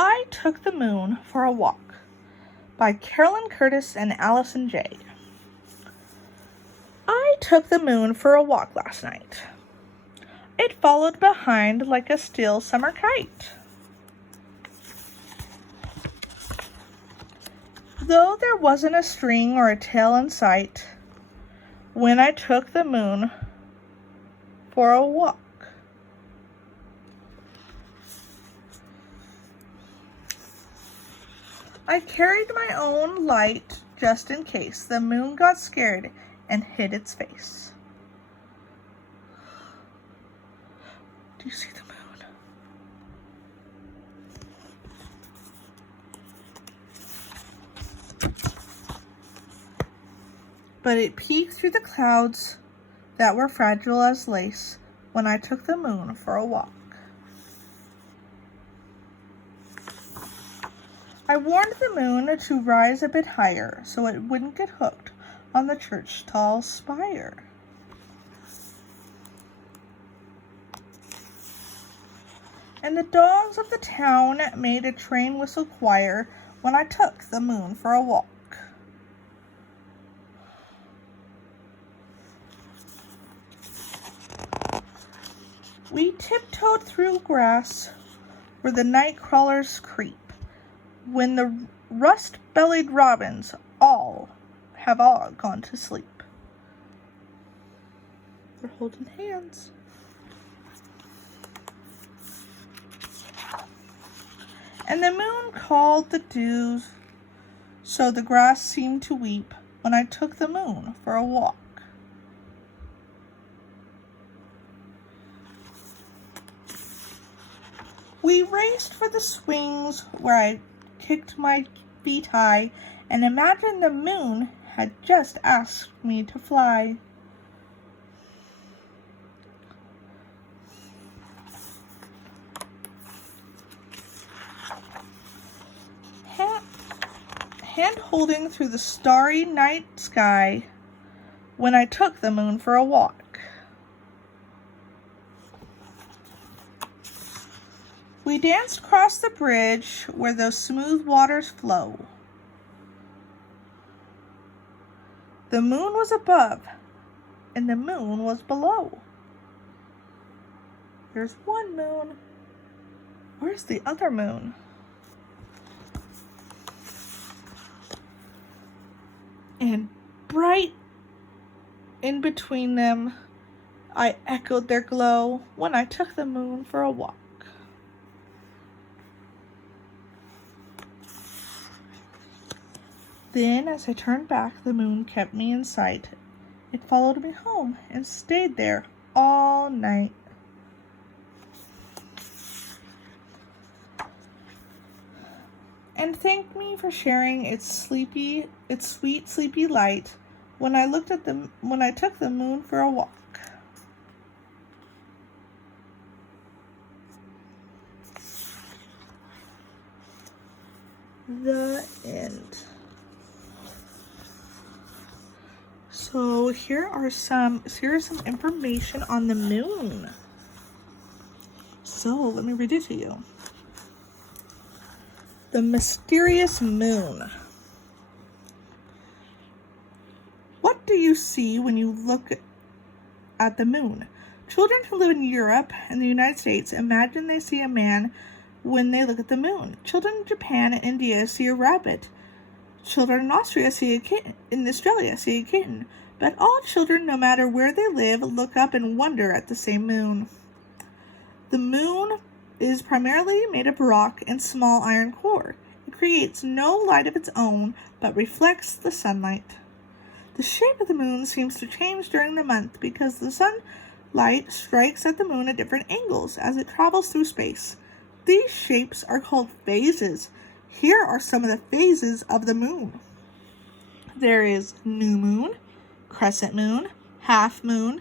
I Took the Moon for a Walk by Carolyn Curtis and Allison J. I took the moon for a walk last night. It followed behind like a still summer kite. Though there wasn't a string or a tail in sight, when I took the moon for a walk. I carried my own light just in case the moon got scared and hid its face. Do you see the moon? But it peeked through the clouds that were fragile as lace when I took the moon for a walk. I warned the moon to rise a bit higher so it wouldn't get hooked on the church tall spire. And the dogs of the town made a train whistle choir when I took the moon for a walk. We tiptoed through grass where the night crawlers creep, when the rust-bellied robins have all gone to sleep. They're holding hands. And the moon called the dews, so the grass seemed to weep when I took the moon for a walk. We raced for the swings where I kicked my feet high and imagined the moon had just asked me to fly. Hand-holding through the starry night sky when I took the moon for a walk. We danced across the bridge where those smooth waters flow. The moon was above and the moon was below. There's one moon. Where's the other moon? And bright in between them, I echoed their glow when I took the moon for a walk. Then, as I turned back, the moon kept me in sight. It followed me home and stayed there all night. And thanked me for sharing its sweet, sleepy light when I took the moon for a walk. The end. So here's some information on the moon. So let me read it to you. The mysterious moon. What do you see when you look at the moon? Children who live in Europe and the United States imagine they see a man when they look at the moon. Children in Japan and India see a rabbit. Children in Australia see a kitten. In Australia see a kitten. But all children, no matter where they live, look up and wonder at the same moon. The moon is primarily made of rock and small iron core. It creates no light of its own, but reflects the sunlight. The shape of the moon seems to change during the month because the sunlight strikes at the moon at different angles as it travels through space. These shapes are called phases. Here are some of the phases of the moon. There is new moon, crescent moon, half moon,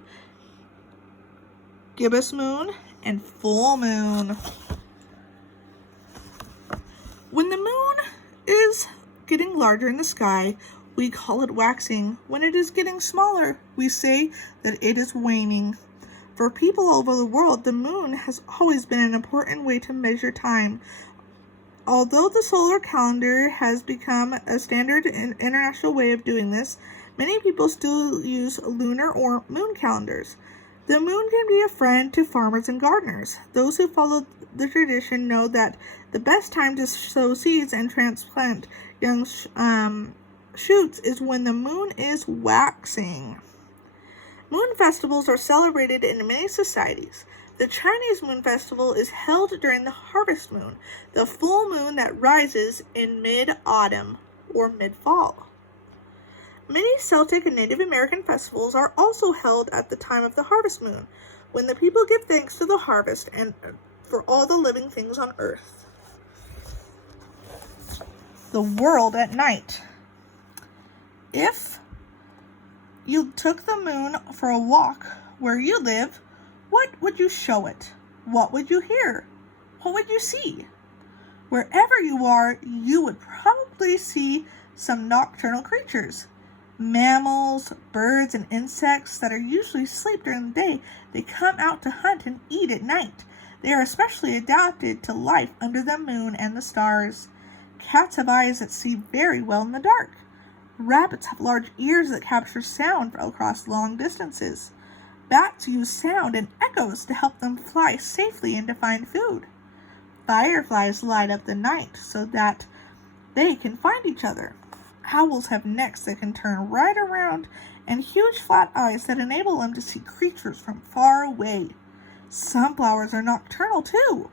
gibbous moon, and full moon. When the moon is getting larger in the sky, we call it waxing. When it is getting smaller, we say that it is waning. For people all over the world, the moon has always been an important way to measure time. Although the solar calendar has become a standard international way of doing this, many people still use lunar or moon calendars. The moon can be a friend to farmers and gardeners. Those who follow the tradition know that the best time to sow seeds and transplant young shoots is when the moon is waxing. Moon festivals are celebrated in many societies. The Chinese Moon Festival is held during the harvest moon, the full moon that rises in mid-autumn or mid-fall. Many Celtic and Native American festivals are also held at the time of the harvest moon, when the people give thanks to the harvest and for all the living things on earth. The world at night. If you took the moon for a walk where you live, what would you show it? What would you hear? What would you see? Wherever you are, you would probably see some nocturnal creatures. Mammals, birds, and insects that are usually asleep during the day, they come out to hunt and eat at night. They are especially adapted to life under the moon and the stars. Cats have eyes that see very well in the dark. Rabbits have large ears that capture sound across long distances. Bats use sound and echoes to help them fly safely and to find food. Fireflies light up the night so that they can find each other. Owls have necks that can turn right around and huge flat eyes that enable them to see creatures from far away. Sunflowers are nocturnal too.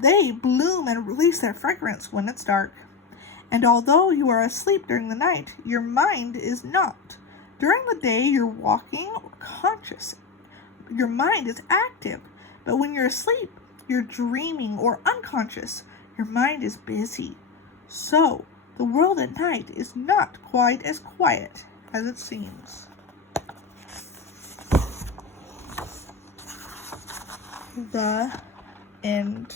They bloom and release their fragrance when it's dark. And although you are asleep during the night, your mind is not. During the day, you're walking or conscious. Your mind is active. But when you're asleep, you're dreaming or unconscious. Your mind is busy. So, the world at night is not quite as quiet as it seems. The end.